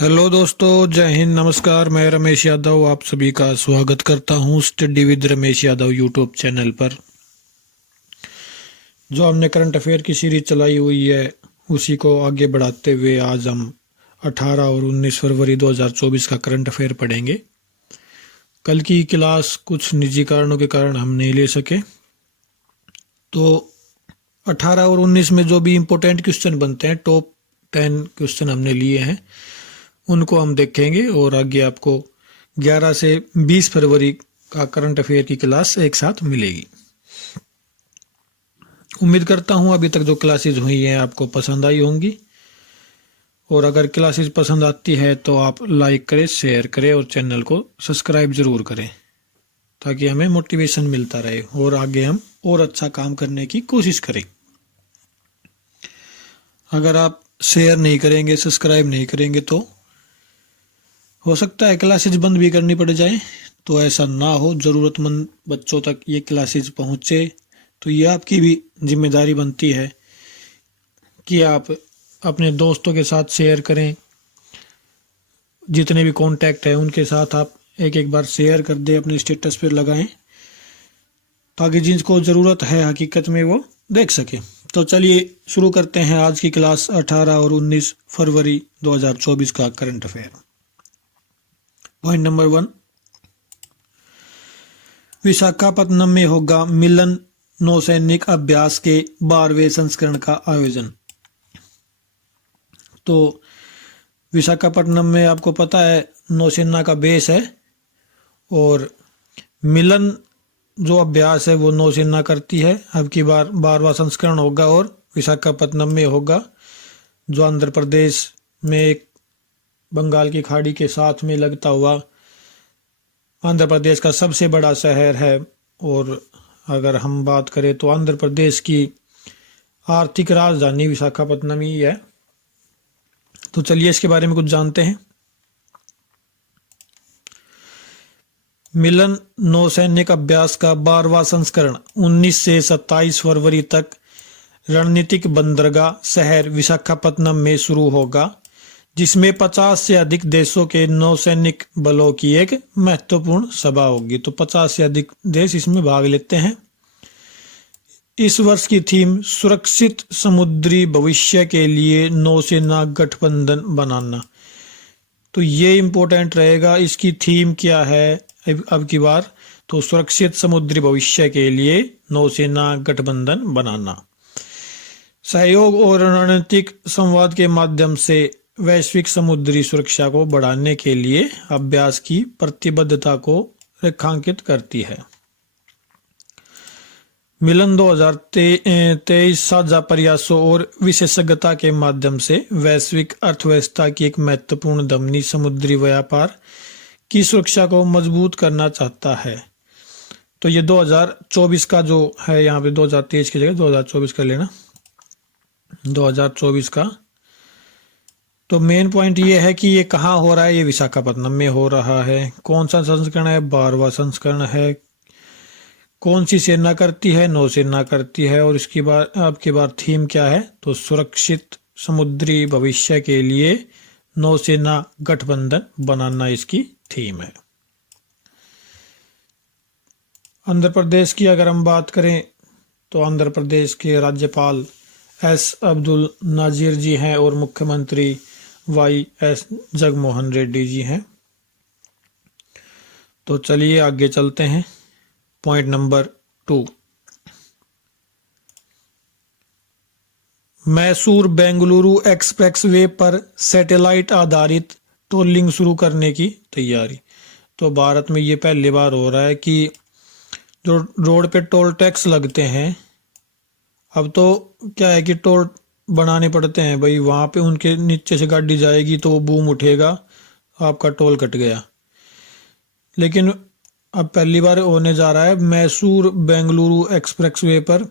Hello दोस्तों, जय हिंद, नमस्कार। मैं रमेश यादव आप सभी का स्वागत करता हूं study with Ramesh Yadav YouTube channel पर। जो हमने करंट अफेयर की सीरीज चलाई हुई है उसी को आगे बढ़ाते हुए आज हम 18 और 19 फरवरी 2024 का करंट अफेयर पढ़ेंगे। कल की क्लास कुछ निजी कारणों के कारण हम नहीं ले सके, तो 18 और 19 में जो भी इम्पोर्टेंट क्वेश्चन बनते हैं, टॉप 10 क्वेश्चन हमने लिए हैं, उनको हम देखेंगे और आगे आपको 11 से 20 फरवरी का करंट अफेयर की क्लास एक साथ मिलेगी। उम्मीद करता हूं अभी तक जो क्लासेस हुई हैं आपको पसंद आई होंगी, और अगर क्लासेस पसंद आती है तो आप लाइक करें, शेयर करें और चैनल को सब्सक्राइब ज़रूर करें ताकि हमें मोटिवेशन मिलता रहे और आगे हम और अच्छा काम करने की कोशिश करें। अगर आप शेयर नहीं करेंगे, सब्सक्राइब नहीं करेंगे तो हो सकता है क्लासेज बंद भी करनी पड़ जाए। तो ऐसा ना हो, ज़रूरतमंद बच्चों तक ये क्लासेज पहुँचे, तो ये आपकी भी जिम्मेदारी बनती है कि आप अपने दोस्तों के साथ शेयर करें। जितने भी कांटेक्ट है उनके साथ आप एक एक बार शेयर कर दें, अपने स्टेटस पर लगाएं ताकि जिनको ज़रूरत है हकीकत में वो देख सके। तो चलिए शुरू करते हैं आज की क्लास 18 और 19 फरवरी 2024 का current affair. Point number 1, Visakhapatnam में होगा मिलन नौसैनिक अभ्यास के 12वें संस्करण का आयोजन। तो विशाखापत्तनम में आपको पता है नौसेना का बेस है, और मिलन जो अभ्यास है वो नौसेना करती है। अब की बार 12वां संस्करण होगा और विशाखापत्तनम में होगा, जो आंध्र प्रदेश में एक बंगाल की खाड़ी के साथ में लगता हुआ आंध्र प्रदेश का सबसे बड़ा शहर है। और अगर हम बात करें तो आंध्र प्रदेश की आर्थिक राजधानी विशाखापत्तनम ही है। तो चलिए इसके बारे में कुछ जानते हैं। मिलन नौसैनिक अभ्यास का 12वां संस्करण 19 से 27 फरवरी तक रणनीतिक बंदरगाह शहर विशाखापत्तनम में शुरू होगा, जिसमें 50 से अधिक देशों के नौसैनिक बलों की एक महत्वपूर्ण सभा होगी। तो 50 से अधिक देश इसमें भाग लेते हैं। इस वर्ष की थीम सुरक्षित समुद्री भविष्य के लिए नौसेना गठबंधन बनाना। तो ये इम्पोर्टेंट रहेगा, इसकी थीम क्या है अब की बार, तो सुरक्षित समुद्री भविष्य के लिए नौसेना गठबंधन बनाना। सहयोग और रणनीतिक संवाद के माध्यम से वैश्विक समुद्री सुरक्षा को बढ़ाने के लिए अभ्यास की प्रतिबद्धता को रेखांकित करती है। मिलन 2023 साझा प्रयासों और विशेषज्ञता के माध्यम से वैश्विक अर्थव्यवस्था की एक महत्वपूर्ण धमनी समुद्री व्यापार की सुरक्षा को मजबूत करना चाहता है। तो ये 2024 का जो है, यहाँ पे 2023 की जगह 2024 कर लेना, 2024 का। तो मेन पॉइंट ये है कि ये कहाँ हो रहा है, ये विशाखापत्तनम में हो रहा है। कौन सा संस्करण है, 12वां संस्करण है। कौन सी सेना करती है, नौसेना करती है। और इसकी बार आपकी बार थीम क्या है, तो सुरक्षित समुद्री भविष्य के लिए नौसेना गठबंधन बनाना इसकी थीम है। आंध्र प्रदेश की अगर हम बात करें तो आंध्र प्रदेश के राज्यपाल एस अब्दुल नाजिर जी हैं और मुख्यमंत्री वाई एस जगनमोहन रेड्डी जी हैं। तो चलिए आगे चलते हैं। Point number 2, Mysore Bengaluru expressway पर सैटेलाइट आधारित टोलिंग शुरू करने की तैयारी। तो भारत में ये पहली बार हो रहा है कि जो रोड पे टोल टैक्स लगते हैं, अब तो क्या है कि टोल बनाने पड़ते हैं भाई, वहाँ पे उनके नीचे से गाड़ी जाएगी तो वो बूम उठेगा, आपका टोल कट गया। लेकिन अब पहली बार होने जा रहा है मैसूर बेंगलुरु एक्सप्रेसवे पर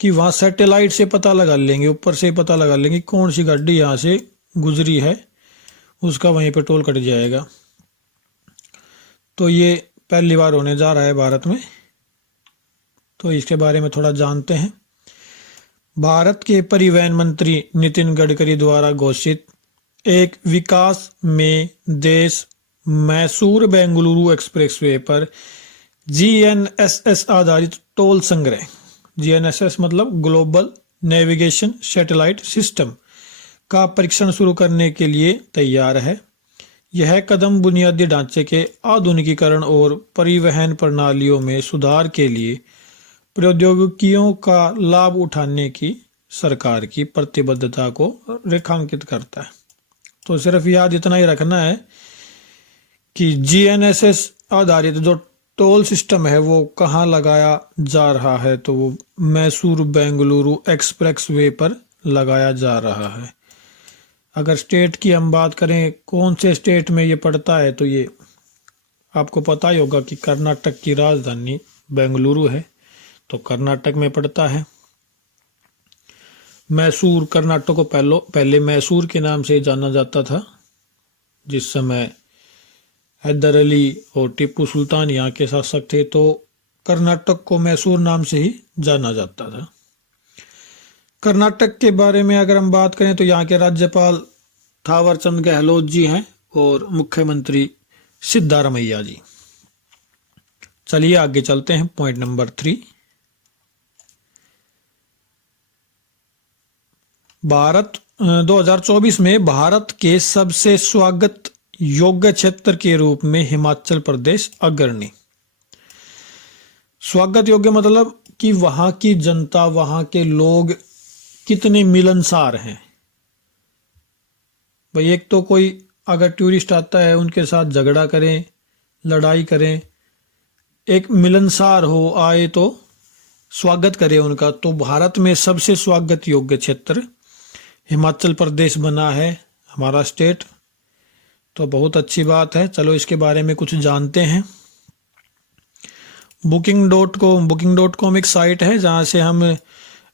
कि वहाँ सैटेलाइट से पता लगा लेंगे, ऊपर से पता लगा लेंगे कौन सी गाड़ी यहाँ से गुजरी है, उसका वहीं पे टोल कट जाएगा। तो ये पहली बार होने जा रहा है भारत में। तो इसके बारे में थोड़ा जानते हैं। भारत के परिवहन मंत्री नितिन गडकरी द्वारा घोषित एक विकास में देश मैसूर बेंगलुरु एक्सप्रेसवे पर जीएनएसएस आधारित टोल संग्रह, जीएनएसएस मतलब ग्लोबल नेविगेशन सैटेलाइट सिस्टम, का परीक्षण शुरू करने के लिए तैयार है। यह कदम बुनियादी ढांचे के आधुनिकीकरण और परिवहन प्रणालियों में सुधार के लिए प्रौद्योगिकियों का लाभ उठाने की सरकार की प्रतिबद्धता को रेखांकित करता है। तो सिर्फ याद इतना ही रखना है कि जीएनएसएस आधारित जो टोल सिस्टम है वो कहाँ लगाया जा रहा है, तो वो मैसूर बेंगलुरु एक्सप्रेसवे पर लगाया जा रहा है। अगर स्टेट की हम बात करें कौन से स्टेट में ये पड़ता है, तो ये आपको पता ही होगा कि कर्नाटक की राजधानी बेंगलुरु है, तो कर्नाटक में पड़ता है। मैसूर कर्नाटक को पहले मैसूर के नाम से जाना जाता था, जिस समय हैदर अली और टीपू सुल्तान यहाँ के शासक थे, तो कर्नाटक को मैसूर नाम से ही जाना जाता था। कर्नाटक के बारे में अगर हम बात करें तो यहाँ के राज्यपाल थावरचंद गहलोत जी हैं और मुख्यमंत्री सिद्धारमैया जी। चलिए आगे चलते हैं। पॉइंट नंबर 3, भारत 2024 में भारत के सबसे स्वागत योग्य क्षेत्र के रूप में हिमाचल प्रदेश अग्रणी। स्वागत योग्य मतलब कि वहां की जनता, वहां के लोग कितने मिलनसार हैं। भाई एक तो कोई अगर टूरिस्ट आता है उनके साथ झगड़ा करें, लड़ाई करें, एक मिलनसार हो, आए तो स्वागत करें उनका। तो भारत में सबसे स्वागत योग्य क्षेत्र हिमाचल प्रदेश बना है, हमारा स्टेट। तो बहुत अच्छी बात है। चलो इसके बारे में कुछ जानते हैं। booking.com एक साइट है जहाँ से हम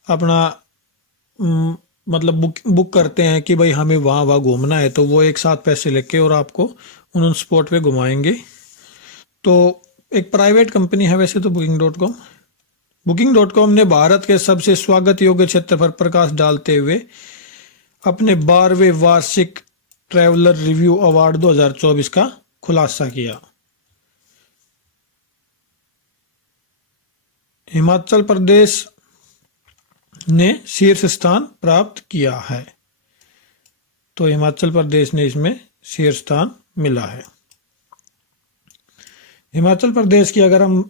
अपना मतलब बुक करते हैं कि भाई हमें वहाँ घूमना है, तो वो एक साथ पैसे लेके और आपको उन स्पॉट पे घुमाएंगे। तो एक प्राइवेट कंपनी है वैसे तो booking.com ने भारत के सबसे स्वागत योग्य क्षेत्र पर प्रकाश डालते हुए अपने 12वें वार्षिक ट्रैवलर रिव्यू अवार्ड 2024 का खुलासा किया। हिमाचल प्रदेश ने शीर्ष स्थान प्राप्त किया है, तो हिमाचल प्रदेश ने इसमें शीर्ष स्थान मिला है। हिमाचल प्रदेश की अगर हम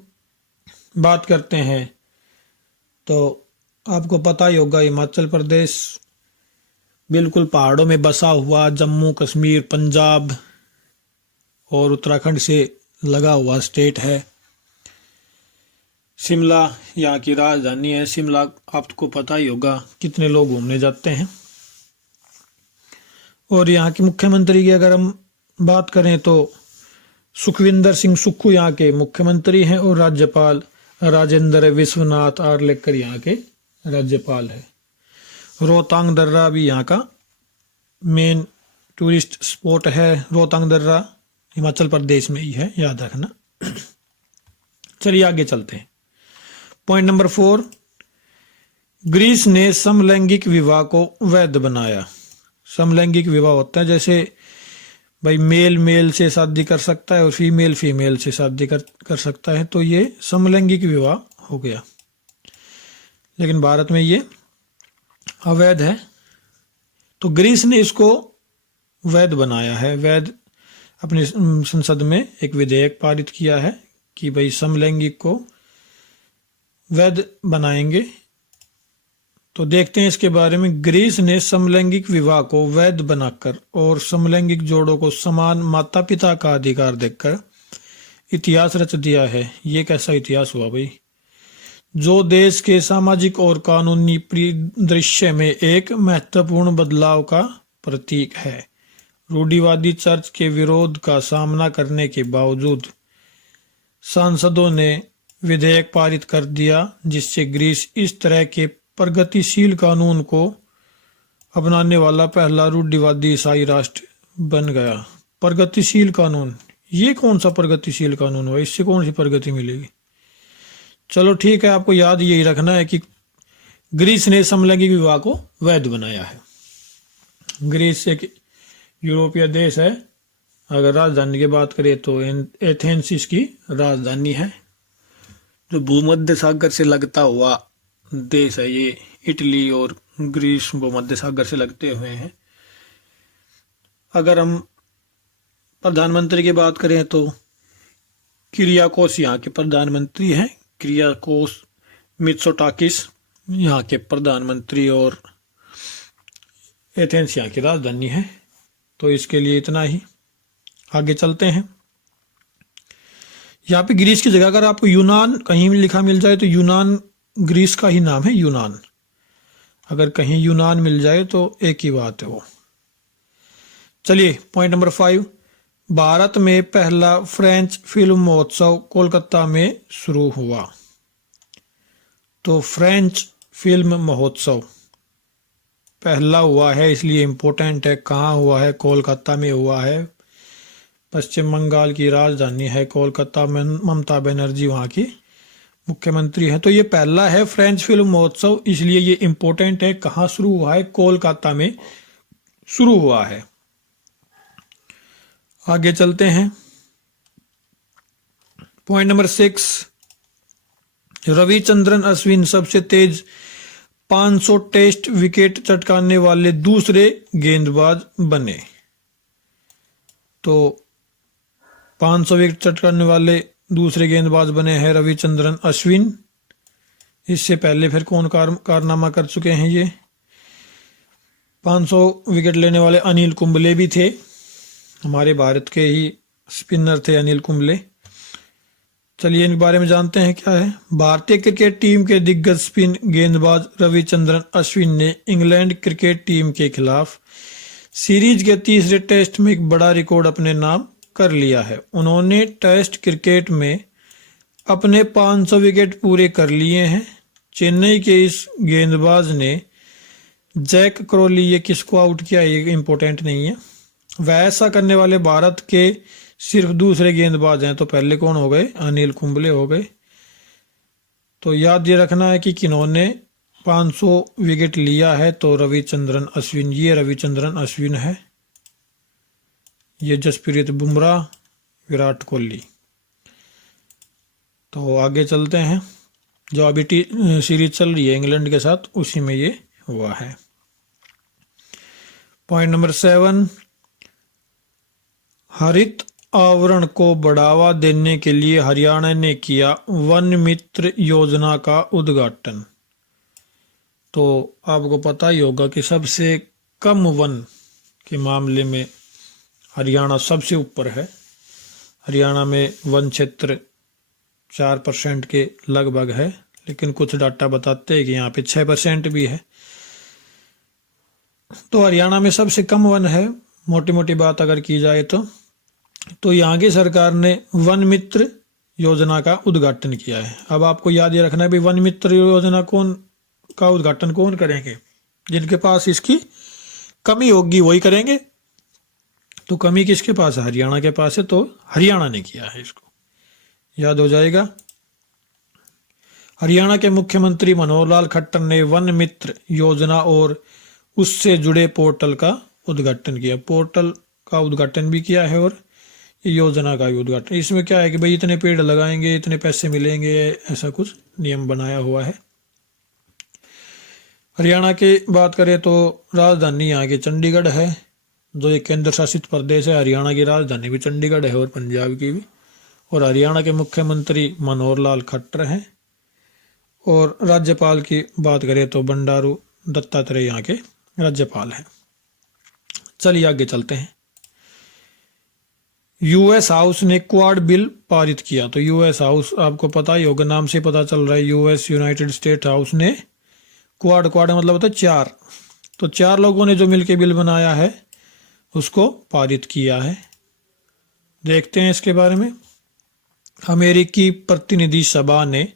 बात करते हैं तो आपको पता ही होगा हिमाचल प्रदेश बिल्कुल पहाड़ों में बसा हुआ, जम्मू कश्मीर, पंजाब और उत्तराखंड से लगा हुआ स्टेट है। शिमला यहाँ की राजधानी है। शिमला आपको पता ही होगा कितने लोग घूमने जाते हैं। और यहाँ के मुख्यमंत्री की अगर हम बात करें तो सुखविंदर सिंह सुक्खू यहाँ के मुख्यमंत्री हैं और राज्यपाल राजेंद्र विश्वनाथ आर्लेकर यहाँ के राज्यपाल है। रोहतांग दर्रा भी यहाँ का मेन टूरिस्ट स्पॉट है। रोहतांग दर्रा हिमाचल प्रदेश में ही है, याद रखना। चलिए आगे चलते हैं। पॉइंट नंबर 4, ग्रीस ने समलैंगिक विवाह को वैध बनाया। समलैंगिक विवाह होता है जैसे भाई मेल से शादी कर सकता है और फीमेल से शादी कर सकता है, तो ये समलैंगिक विवाह हो गया। लेकिन भारत में ये अवैध है, तो ग्रीस ने इसको वैध बनाया है। वैध अपनी संसद में एक विधेयक पारित किया है कि भाई समलैंगिक को वैध बनाएंगे। तो देखते हैं इसके बारे में। ग्रीस ने समलैंगिक विवाह को वैध बनाकर और समलैंगिक जोड़ों को समान माता पिता का अधिकार देकर इतिहास रच दिया है। ये कैसा इतिहास हुआ भाई, जो देश के सामाजिक और कानूनी परिदृश्य में एक महत्वपूर्ण बदलाव का प्रतीक है। रूढ़िवादी चर्च के विरोध का सामना करने के बावजूद सांसदों ने विधेयक पारित कर दिया, जिससे ग्रीस इस तरह के प्रगतिशील कानून को अपनाने वाला पहला रूढ़िवादी ईसाई राष्ट्र बन गया। प्रगतिशील कानून, ये कौन सा प्रगतिशील कानून हुआ, इससे कौन सी प्रगति मिलेगी। चलो ठीक है, आपको याद यही रखना है कि ग्रीस ने समलैंगिक विवाह को वैध बनाया है। ग्रीस एक यूरोपीय देश है। अगर राजधानी की बात करें तो एथेंस इसकी राजधानी है। जो भूमध्य सागर से लगता हुआ देश है ये, इटली और ग्रीस भूमध्य सागर से लगते हुए हैं। अगर हम प्रधानमंत्री की बात करें तो किरियाकोस यहाँ के प्रधानमंत्री हैं। किरियाकोस मित्सोटाकिस यहाँ के प्रधानमंत्री और एथेंस यहाँ की राजधानी है। तो इसके लिए इतना ही। आगे चलते हैं। यहाँ पे ग्रीस की जगह अगर आपको यूनान कहीं भी लिखा मिल जाए तो यूनान ग्रीस का ही नाम है, यूनान। अगर कहीं यूनान मिल जाए तो एक ही बात है वो। चलिए पॉइंट नंबर 5, भारत में पहला फ्रेंच फिल्म महोत्सव कोलकाता में शुरू हुआ। तो फ्रेंच फिल्म महोत्सव पहला हुआ है, इसलिए इम्पोर्टेंट है। कहाँ हुआ है? कोलकाता में हुआ है। पश्चिम बंगाल की राजधानी है कोलकाता में। ममता बनर्जी वहाँ की मुख्यमंत्री है। तो ये पहला है फ्रेंच फिल्म महोत्सव, इसलिए ये इम्पोर्टेंट है। कहाँ शुरू हुआ है? कोलकाता में शुरू हुआ है। आगे चलते हैं। पॉइंट नंबर 6, रविचंद्रन अश्विन सबसे तेज 500 टेस्ट विकेट चटकाने वाले दूसरे गेंदबाज बने। तो 500 विकेट चटकाने वाले दूसरे गेंदबाज बने हैं रविचंद्रन अश्विन। इससे पहले फिर कौन कारनामा कर चुके हैं? ये 500 विकेट लेने वाले अनिल कुंबले भी थे, हमारे भारत के ही स्पिनर थे अनिल कुंबले। चलिए इनके बारे में जानते हैं क्या है। भारतीय क्रिकेट टीम के दिग्गज स्पिन गेंदबाज रविचंद्रन अश्विन ने इंग्लैंड क्रिकेट टीम के खिलाफ सीरीज के तीसरे टेस्ट में एक बड़ा रिकॉर्ड अपने नाम कर लिया है। उन्होंने टेस्ट क्रिकेट में अपने 500 विकेट पूरे कर लिए हैं। चेन्नई के इस गेंदबाज ने जैक क्रॉली, ये किसको आउट किया ये इंपॉर्टेंट नहीं है। वह ऐसा करने वाले भारत के सिर्फ दूसरे गेंदबाज हैं। तो पहले कौन हो गए? अनिल कुंबले हो गए। तो याद ये रखना है कि किन्होंने 500 विकेट लिया है। तो रविचंद्रन अश्विन, ये रविचंद्रन अश्विन है। ये जसप्रीत बुमराह, विराट कोहली। तो आगे चलते हैं। जो अभी सीरीज चल रही है इंग्लैंड के साथ, उसी में ये हुआ है। पॉइंट नंबर 7, हरित आवरण को बढ़ावा देने के लिए हरियाणा ने किया वन मित्र योजना का उद्घाटन। तो आपको पता ही होगा कि सबसे कम वन के मामले में हरियाणा सबसे ऊपर है। हरियाणा में वन क्षेत्र 4% के लगभग है, लेकिन कुछ डाटा बताते हैं कि यहाँ पे 6% भी है। तो हरियाणा में सबसे कम वन है, मोटी मोटी बात अगर की जाए तो यहाँ की सरकार ने वन मित्र योजना का उद्घाटन किया है। अब आपको याद ये रखना है भी वन मित्र योजना का उद्घाटन कौन करेंगे? जिनके पास इसकी कमी होगी वही करेंगे। तो कमी किसके पास है? हरियाणा के पास है। तो हरियाणा ने किया है, इसको याद हो जाएगा। हरियाणा के मुख्यमंत्री मनोहर लाल खट्टर ने वन मित्र योजना और उससे जुड़े पोर्टल का उद्घाटन किया। पोर्टल का उद्घाटन भी किया है और योजना का भी उद्घाटन। इसमें क्या है कि भाई इतने पेड़ लगाएंगे, इतने पैसे मिलेंगे, ऐसा कुछ नियम बनाया हुआ है। हरियाणा की बात करें तो राजधानी यहाँ की चंडीगढ़ है, जो एक केंद्र शासित प्रदेश है। हरियाणा की राजधानी भी चंडीगढ़ है और पंजाब की भी। और हरियाणा के मुख्यमंत्री मनोहर लाल खट्टर हैं। और राज्यपाल की बात करें तो बंडारू दत्तात्रेय यहाँ के राज्यपाल हैं। चलिए आगे चलते हैं। यूएस हाउस ने क्वाड बिल पारित किया। तो यूएस हाउस आपको पता ही होगा, नाम से पता चल रहा है। यूएस यूनाइटेड स्टेट हाउस ने क्वाड मतलब होता है 4। तो 4 लोगों ने जो मिलकर बिल बनाया है उसको पारित किया है। देखते हैं इसके बारे में। अमेरिकी प्रतिनिधि सभा ने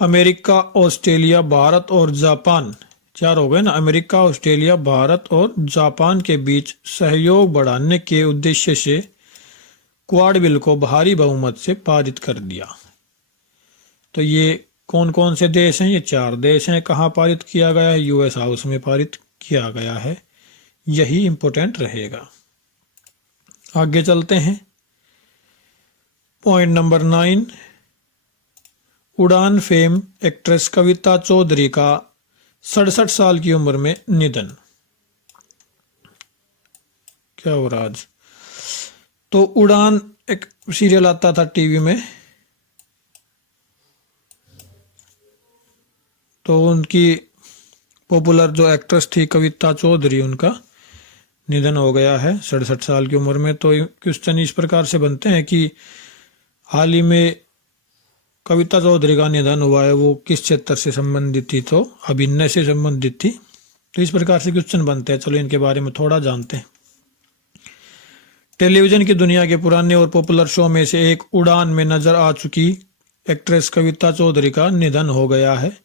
अमेरिका, ऑस्ट्रेलिया, भारत और जापान, 4 हो गए ना, अमेरिका, ऑस्ट्रेलिया, भारत और जापान के बीच सहयोग बढ़ाने के उद्देश्य से क्वाड बिल को भारी बहुमत से पारित कर दिया। तो ये कौन कौन से देश हैं? ये 4 देश हैं। कहाँ पारित किया गया है? यूएस हाउस में पारित किया गया है। यही इंपॉर्टेंट रहेगा। आगे चलते हैं। पॉइंट नंबर 9, उड़ान फेम एक्ट्रेस कविता चौधरी का 67 साल की उम्र में निधन। क्या हो रहा आज? तो उड़ान एक सीरियल आता था टीवी में, तो उनकी पॉपुलर जो एक्ट्रेस थी कविता चौधरी, उनका निधन हो गया है 67 साल की उम्र में। तो क्वेश्चन इस प्रकार से बनते हैं कि हाल ही में कविता चौधरी का निधन हुआ है, वो किस क्षेत्र से संबंधित थी? तो अभिनय से संबंधित थी। तो इस प्रकार से क्वेश्चन बनते हैं। चलो इनके बारे में थोड़ा जानते हैं। टेलीविजन की दुनिया के पुराने और पॉपुलर शो में से एक उड़ान में नजर आ चुकी एक्ट्रेस कविता चौधरी का निधन हो गया है।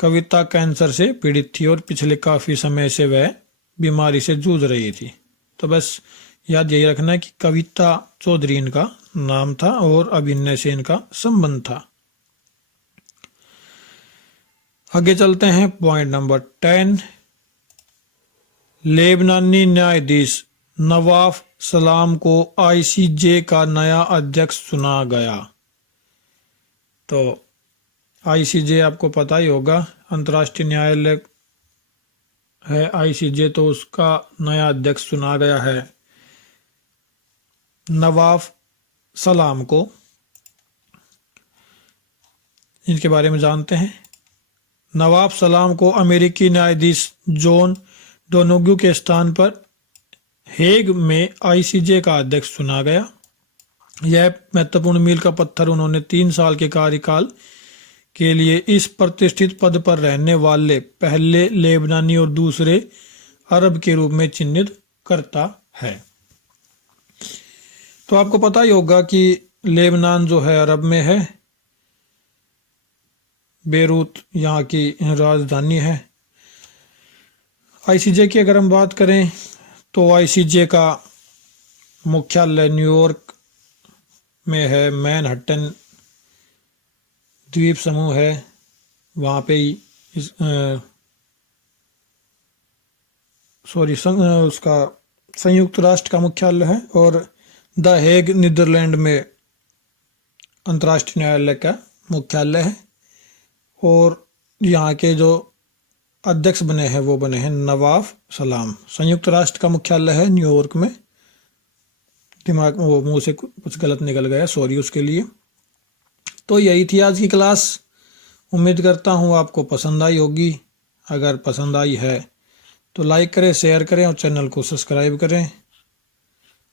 कविता कैंसर से पीड़ित थी और पिछले काफी समय से वह बीमारी से जूझ रही थी। तो बस याद यही रखना है कि कविता चौधरी इनका नाम था और अभिनय से इनका संबंध था। आगे चलते हैं। पॉइंट नंबर 10, लेबनानी न्यायाधीश नवाफ सलाम को आईसीजे का नया अध्यक्ष चुना गया। तो आईसीजे आपको पता ही होगा, अंतर्राष्ट्रीय न्यायालय है आईसीजे। तो उसका नया अध्यक्ष चुना गया है नवाफ सलाम को। इनके बारे में जानते हैं। नवाफ सलाम को अमेरिकी न्यायाधीश जॉन डोनोग्यू के स्थान पर हेग में आईसीजे का अध्यक्ष चुना गया। यह महत्वपूर्ण मील का पत्थर। उन्होंने 3 साल के कार्यकाल के लिए इस प्रतिष्ठित पद पर रहने वाले पहले लेबनानी और दूसरे अरब के रूप में चिन्हित करता है। तो आपको पता ही होगा कि लेबनान जो है अरब में है, बेरूत यहाँ की राजधानी है। आईसीजे की अगर हम बात करें तो आईसीजे का मुख्यालय न्यूयॉर्क में है। मैनहट्टन द्वीप समूह है, वहाँ पे ही उसका संयुक्त राष्ट्र का मुख्यालय है। और द हेग नीदरलैंड में अंतर्राष्ट्रीय न्यायालय का मुख्यालय है। और यहाँ के जो अध्यक्ष बने हैं वो बने हैं नवाफ सलाम। संयुक्त राष्ट्र का मुख्यालय है न्यूयॉर्क में। दिमाग वो मुंह से कुछ गलत निकल गया, सॉरी उसके लिए। तो यही थी आज की क्लास। उम्मीद करता हूँ आपको पसंद आई होगी। अगर पसंद आई है तो लाइक करें, शेयर करें और चैनल को सब्सक्राइब करें।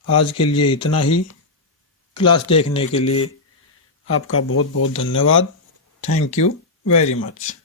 आज के लिए इतना ही। क्लास देखने के लिए आपका बहुत बहुत धन्यवाद। Thank you very much.